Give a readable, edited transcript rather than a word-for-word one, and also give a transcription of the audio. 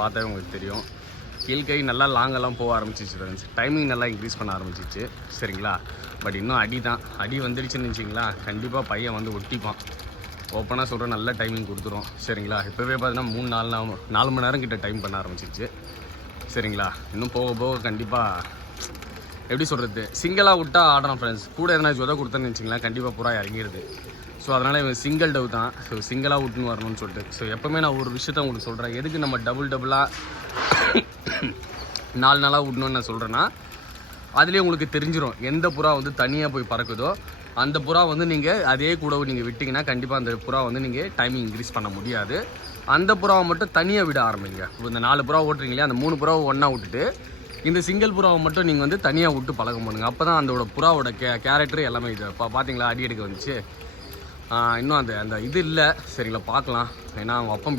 பார்த்தாவே உங்களுக்கு தெரியும். கீழ்கை நல்லா லாங்கெல்லாம் போக ஆரம்பிச்சிச்சு ஃப்ரெண்ட்ஸ். டைமிங் நல்லா இன்க்ரீஸ் பண்ண ஆரம்பிச்சிச்சு சரிங்களா. பட் இன்னும் அடி தான். அடி வந்துடுச்சுன்னு வச்சிங்களா, கண்டிப்பாக பையன் வந்து ஒட்டிப்பான். ஓப்பனாக சொல்கிற நல்ல டைமிங் கொடுத்துரும் சரிங்களா. இப்போவே பார்த்தீங்கன்னா 4 மணி நேரம் கிட்ட டைம் பண்ண ஆரம்பிச்சிச்சு சரிங்களா. இன்னும் போக போக கண்டிப்பாக எப்படி சொல்கிறது, சிங்கிளாக விட்டா ஆடுறான் ஃப்ரெண்ட்ஸ். கூட எதனா ஜொதை கொடுத்தேன்னு வச்சிங்களா, கண்டிப்பாக பூரா இறங்கிடுது. ஸோ அதனால் இவன் சிங்கிள் டவ் தான். ஸோ சிங்கிளாக விட்டுன்னு வரணும்னு சொல்லிட்டு. ஸோ எப்போவுமே நான் ஒரு விஷயத்த உங்களுக்கு சொல்கிறேன், எதுக்கு நம்ம டபுளாக 4 நாளாக விடணும்னு நான் சொல்கிறேன்னா, அதுலேயே உங்களுக்கு தெரிஞ்சிடும் எந்த புறா வந்து தனியாக போய் பறக்குதோ அந்த புறா வந்து நீங்கள் அதே கூட நீங்கள் விட்டிங்கன்னா கண்டிப்பாக அந்த புறா வந்து நீங்கள் டைமிங் இன்க்ரீஸ் பண்ண முடியாது. அந்த புறாவை மட்டும் தனியாக விட ஆரம்பிங்க. இந்த 4 புறா ஓட்டுறீங்களே, அந்த 3 புறாவை ஒன்றா விட்டுட்டு இந்த சிங்கிள் புறாவை மட்டும் நீங்கள் வந்து தனியாக விட்டு பழக்கம் பண்ணுங்கள். அப்போ தான் அதோட புறாவோட கேரக்டர் எல்லாமே இது பார்த்தீங்களா அடி எடுக்க வந்துச்சு. இன்னும் அந்த இது இல்லை சரிங்களா. பார்க்கலாம், ஏன்னா அவங்க அப்பம்